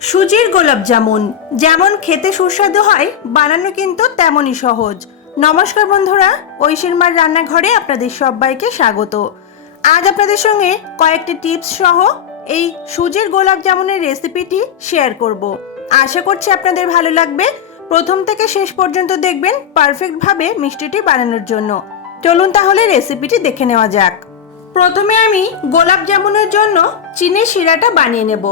সুজির গোলাপ জামুন। যেমন খেতে সুস্বাদু হয়, বানানো কিন্তু তেমনই সহজ। নমস্কার বন্ধুরা ঐশীর মার রান্নাঘরে আপনাদের সবাইকে স্বাগত। আজ আপনাদের সঙ্গে কয়েকটি টিপস সহ এই সুজির গোলাপ জামুনের রেসিপিটি শেয়ার করব। আশা করছি আপনাদের ভালো লাগবে। প্রথম থেকে শেষ পর্যন্ত দেখবেন পারফেক্টভাবে মিষ্টিটি বানানোর জন্য। চলুন তাহলে রেসিপিটি দেখে নেওয়া যাক। প্রথমে আমি গোলাপ জামুনের জন্য চিনির শিরাটা বানিয়ে নেব।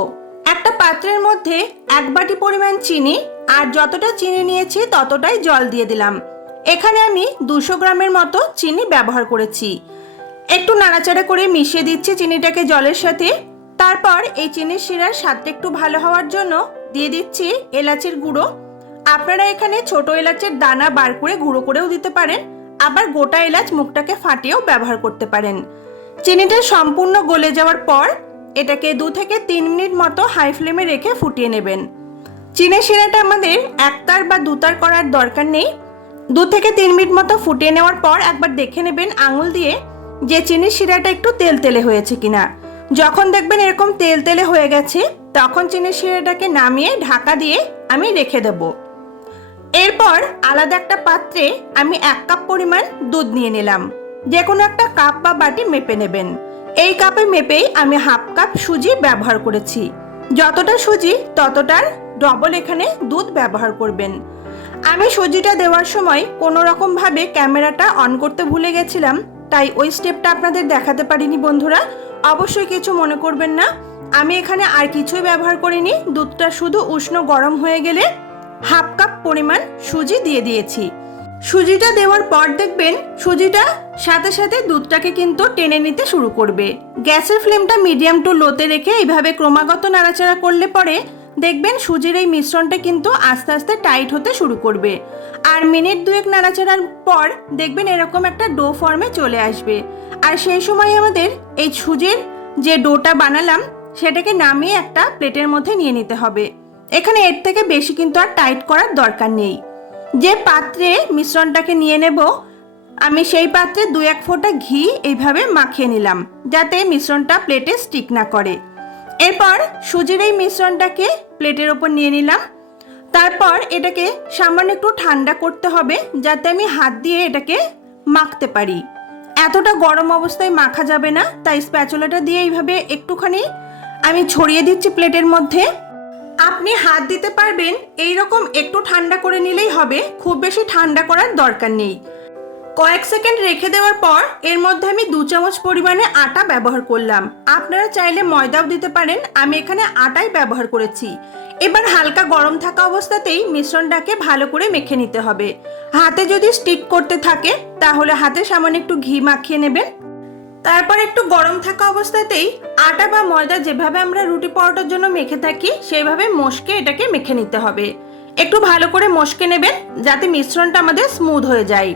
একটা পাত্রের মধ্যে এক বাটি পরিমাণ চিনি আর যতটা চিনি নিয়েছি ততটাই জল দিয়ে দিলাম। এখানে আমি দুশো গ্রামের মতো চিনি ব্যবহার করেছি। একটু নাড়াচাড়া করে মিশিয়ে দিচ্ছি চিনিটাকে জলের সাথে। তারপর এই চিনির শিরার স্বাদটা একটু ভালো হওয়ার জন্য দিয়ে দিচ্ছি এলাচের গুঁড়ো। আপনারা এখানে ছোট এলাচের দানা বার করে গুঁড়ো করেও দিতে পারেন, আবার গোটা এলাচ মুখটাকে ফাটিয়েও ব্যবহার করতে পারেন। চিনিটা সম্পূর্ণ গলে যাওয়ার পর এটাকে দু থেকে তিন মিনিট মতো হাই ফ্লেমে রেখে ফুটিয়ে নেবেন। চিনের শিরাটা আমাদের একতার বা দুতার করার দরকার নেই। দু থেকে তিন মিনিট মতো ফুটিয়ে নেওয়ার পর একবার দেখে নেবেন আঙুল দিয়ে যে চিনির শিরাটা একটু তেল তেলে হয়েছে কিনা। যখন দেখবেন এরকম তেল তেলে হয়ে গেছে, তখন চিনির শিরাটাকে নামিয়ে ঢাকা দিয়ে আমি রেখে দেবো। এরপর আলাদা একটা পাত্রে আমি এক কাপ পরিমাণ দুধ নিয়ে নিলাম। যে কোনো একটা কাপ বা বাটি মেপে নেবেন। এই কাপে মেপেই আমি হাফ কাপ সুজি ব্যবহার করেছি। যতটা সুজি, ততটার ডবল এখানে দুধ ব্যবহার করবেন। আমি সুজিটা দেওয়ার সময় কোনো রকমভাবে ক্যামেরাটা অন করতে ভুলে গেছিলাম, তাই ওই স্টেপটা আপনাদের দেখাতে পারিনি বন্ধুরা। অবশ্যই কিছু মনে করবেন না। আমি এখানে আর কিছুই ব্যবহার করিনি, দুধটা শুধু উষ্ণ গরম হয়ে গেলে হাফ কাপ পরিমাণ সুজি দিয়ে দিয়েছি। সুজিটা দেওয়ার পর দেখবেন সুজিটা সাথে সাথে দুধটাকে কিন্তু টেনে নিতে শুরু করবে। গ্যাসের ফ্লেমটা মিডিয়াম টু লোতে রেখে এইভাবে ক্রমাগত নাড়াচাড়া করলে পরে দেখবেন সুজির এই মিশ্রণটা কিন্তু আস্তে আস্তে টাইট হতে শুরু করবে। আর মিনিট দুয়েক নাড়াচাড়ার পর দেখবেন এরকম একটা ডো ফর্মে চলে আসবে। আর সেই সময় আমাদের এই সুজির যে ডোটা বানালাম, সেটাকে নামিয়ে একটা প্লেটের মধ্যে নিয়ে নিতে হবে। এখানে এর থেকে বেশি কিন্তু আর টাইট করার দরকার নেই। যে পাত্রে মিশ্রণটাকে নিয়ে নেব, আমি সেই পাত্রে দু এক ফোঁটা ঘি এইভাবে মাখিয়ে নিলাম, যাতে মিশ্রণটা প্লেটে স্টিক না করে। এরপর সুজির এই মিশ্রণটাকে প্লেটের ওপর নিয়ে নিলাম। তারপর এটাকে সামান্য একটু ঠান্ডা করতে হবে, যাতে আমি হাত দিয়ে এটাকে মাখতে পারি। এতটা গরম অবস্থায় মাখা যাবে না, তাই স্প্যাচুলাটা দিয়ে এইভাবে একটুখানি আমি ছড়িয়ে দিচ্ছি প্লেটের মধ্যে। আপনি হাত দিতে পারবেন এই রকম একটু ঠান্ডা করে নিলেই হবে, খুব বেশি ঠান্ডা করার দরকার নেই। কয়েক সেকেন্ড রেখে দেওয়ার পর, এর মধ্যে আমি দু চামচ পরিমাণে আটা ব্যবহার করলাম। আপনারা চাইলে ময়দাও দিতে পারেন, আমি এখানে আটাই ব্যবহার করেছি। এবার হালকা গরম থাকা অবস্থাতেই মিশ্রণটাকে ভালো করে মেখে নিতে হবে। হাতে যদি স্টিক করতে থাকে, তাহলে হাতে সামান্য একটু ঘি মাখিয়ে নেবেন। তারপর একটু গরম থাকা অবস্থাতেই আটা বা ময়দা যেভাবে আমরা রুটি পরোটার জন্য মেখে থাকি, সেইভাবে মশকে এটাকে মেখে নিতে হবে। একটু ভালো করে মশকে নেবেন, যাতে মিশ্রণটা আমাদের স্মুথ হয়ে যায়।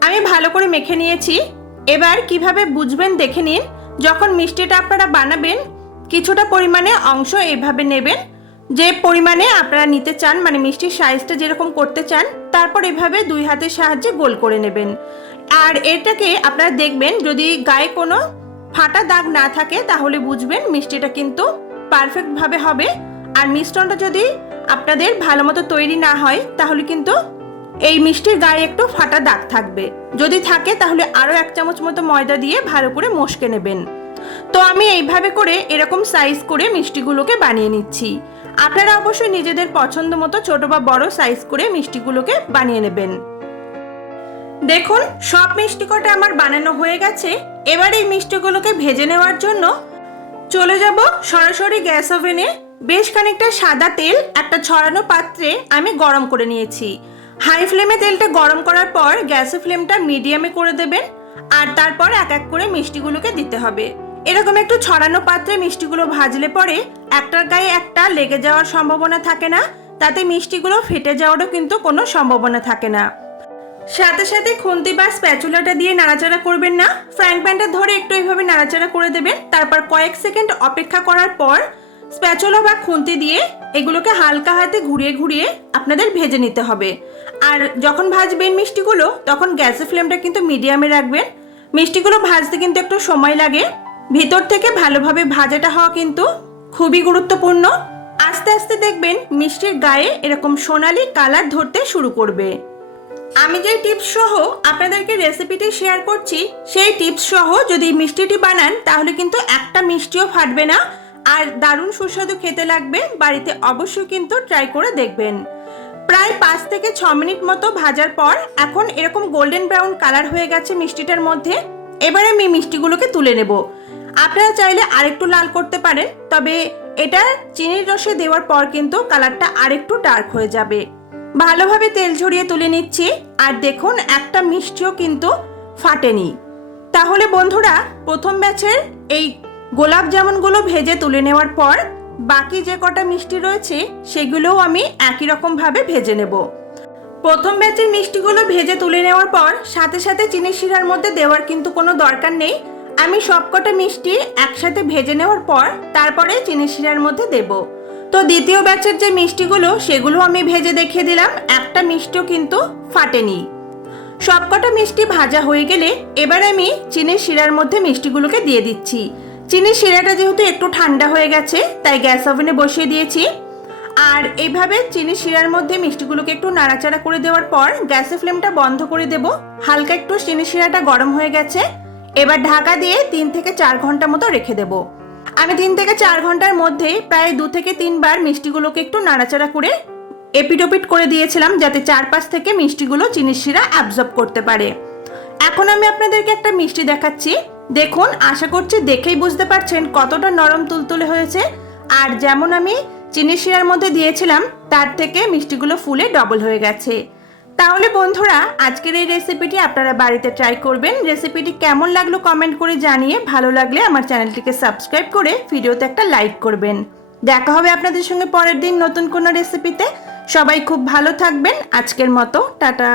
আমি ভালো করে মেখে নিয়েছি। এবার কীভাবে বুঝবেন দেখে নিন। যখন মিষ্টিটা আপনারা বানাবেন, কিছুটা পরিমাণে অংশ এইভাবে নেবেন। যে পরিমাণে আপনারা নিতে চান মানে মিষ্টির সাইজটা যেরকম করতে চান, তারপর এভাবে দুই হাতের সাহায্যে গোল করে নেবেন। আর এটাকে আপনারা দেখবেন, যদি গায়ে কোনো ফাটা দাগ না থাকে, তাহলে বুঝবেন মিষ্টিটা কিন্তু পারফেক্টভাবে হবে। আর মিশ্রণটা যদি আপনাদের ভালো মতো তৈরি না হয়, তাহলে কিন্তু এই মিষ্টির গায়ে একটু ফাটা দাগ থাকবে। যদি থাকে, তাহলে আরও এক চামচ মতো ময়দা দিয়ে ভালো করে মশকে নেবেন। তো আমি এইভাবে করে এরকম সাইজ করে মিষ্টিগুলোকে বানিয়ে নিচ্ছি। আপনারা অবশ্যই নিজেদের পছন্দ মতো ছোট বা বড় সাইজ করে মিষ্টিগুলোকে বানিয়ে নেবেন। দেখুন, সব মিষ্টি কটা আমার বানানো হয়ে গেছে। এবার এই মিষ্টিগুলোকে ভেজে নেওয়ার জন্য চলে যাব সরাসরি গ্যাস ওভেনে। বেশ খানিকটা সাদা তেল, একটা ছড়ানো পাত্রে আমি গরম করে নিয়েছি। হাই ফ্লেমে তেলটা গরম করার পর গ্যাসের ফ্লেমটা মিডিয়ামে করে দেবেন। আর তারপর এক এক করে মিষ্টিগুলোকে দিতে হবে। এরকম একটু ছড়ানো পাত্রে মিষ্টিগুলো ভাজলে পরে একটার গায়ে একটা লেগে যাওয়ার সম্ভাবনা থাকে না। তাতে মিষ্টিগুলো ফেটে যাওয়ারও কিন্তু কোনো সম্ভাবনা থাকে না। সাথে সাথে খুন্তি বা স্প্যাচুলাটা দিয়ে নাড়াচাড়া করবেন না। ফ্র্যাঙ্ক প্যানটা ধরে একটু এইভাবে নাড়াচাড়া করে দেবেন। তারপর কয়েক সেকেন্ড অপেক্ষা করার পর স্প্যাচুলা বা খুন্তি দিয়ে এগুলোকে হালকা হাতে ঘুরিয়ে ঘুরিয়ে আপনাদের ভেজে নিতে হবে। আর যখন ভাজবেন মিষ্টিগুলো, তখন গ্যাসের ফ্লেমটা কিন্তু মিডিয়ামে রাখবেন। মিষ্টিগুলো ভাজতে কিন্তু একটু সময় লাগে। ভিতর থেকে ভালোভাবে ভাজাটা হওয়া কিন্তু খুবই গুরুত্বপূর্ণ। আস্তে আস্তে দেখবেন মিষ্টির গায়ে এরকম সোনালি কালার ধরতে শুরু করবে। আমি যে টিপস সহ আপনাদেরকে রেসিপিটি শেয়ার করছি, সেই টিপস সহ যদি মিষ্টিটি বানান, তাহলে কিন্তু একটা মিষ্টিও ফাটবে না। আর দারুণ সুস্বাদু খেতে লাগবে, বাড়িতে অবশ্যই কিন্তু ট্রাই করে দেখবেন। প্রায় পাঁচ থেকে ছ মিনিট মতো ভাজার পর এখন এরকম গোল্ডেন ব্রাউন কালার হয়ে গেছে মিষ্টিটার মধ্যে। এবারে আমি মিষ্টিগুলোকে তুলে নেব। আপনারা চাইলে আরেকটু লাল করতে পারেন, তবে এটা চিনির রসে দেওয়ার পর কিন্তু কালারটা আরেকটু ডার্ক হয়ে যাবে। ভালোভাবে তেল ঝরিয়ে তুলে নিচ্ছি, আর দেখুন একটা মিষ্টিও কিন্তু ফাটেনি। তাহলে বন্ধুরা, প্রথম ব্যাচের এই গোলাপ জামুনগুলো ভেজে তুলে নেওয়ার পর বাকি যে কটা মিষ্টি রয়েছে, সেগুলোও আমি একই রকমভাবে ভেজে নেব। প্রথম ব্যাচের মিষ্টিগুলো ভেজে তুলে নেওয়ার পর সাথে সাথে চিনি শিরার মধ্যে দেওয়ার কিন্তু কোনো দরকার নেই। আমি সবকটা মিষ্টি একসাথে ভেজে নেওয়ার পর তারপরে চিনি শিরার মধ্যে দেব। তো দ্বিতীয় ব্যাচের যে মিষ্টিগুলো, সেগুলো আমি ভেজে দেখিয়ে দিলাম। একটা মিষ্টিও কিন্তু ফাটেনি। সবকটা মিষ্টি ভাজা হয়ে গেলে এবার আমি চিনির শিরার মধ্যে মিষ্টিগুলোকে দিয়ে দিচ্ছি। চিনির শিরাটা যেহেতু একটু ঠান্ডা হয়ে গেছে, তাই গ্যাস ওভেনে বসিয়ে দিয়েছি। আর এইভাবে চিনি শিরার মধ্যে মিষ্টিগুলোকে একটু নাড়াচাড়া করে দেওয়ার পর গ্যাসের ফ্লেমটা বন্ধ করে দেব। হালকা একটু চিনি শিরাটা গরম হয়ে গেছে। এবার ঢাকা দিয়ে তিন থেকে চার ঘণ্টা মতো রেখে দেব। আমি তিন থেকে চার ঘণ্টার মধ্যে প্রায় দু থেকে তিনবার মিষ্টিগুলোকে একটু নাড়াচাড়া করে এপিটোপিট করে দিয়েছিলাম যাতে চারপাশ থেকে মিষ্টিগুলো চিনির শিরা অ্যাবজর্ব করতে পারে। এখন আমি আপনাদেরকে একটা মিষ্টি দেখাচ্ছি। দেখুন, আশা করছি দেখেই বুঝতে পারছেন কতটা নরম তুলতুলে হয়েছে। আর যেমন আমি চিনি শিরার মধ্যে দিয়েছিলাম, তার থেকে মিষ্টিগুলো ফুলে ডবল হয়ে গেছে। তাহলে বন্ধুরা, আজকের এই রেসিপিটি আপনারা বাড়িতে ট্রাই করবেন। রেসিপিটি কেমন লাগল কমেন্ট করে জানিয়ে, ভালো লাগলে আমার চ্যানেলটিকে সাবস্ক্রাইব করে ভিডিওতে একটা লাইক করবেন। দেখা হবে আপনাদের সঙ্গে পরের দিন নতুন কোনো রেসিপিতে সবাই খুব ভালো থাকবেন। আজকের মতো, টাটা।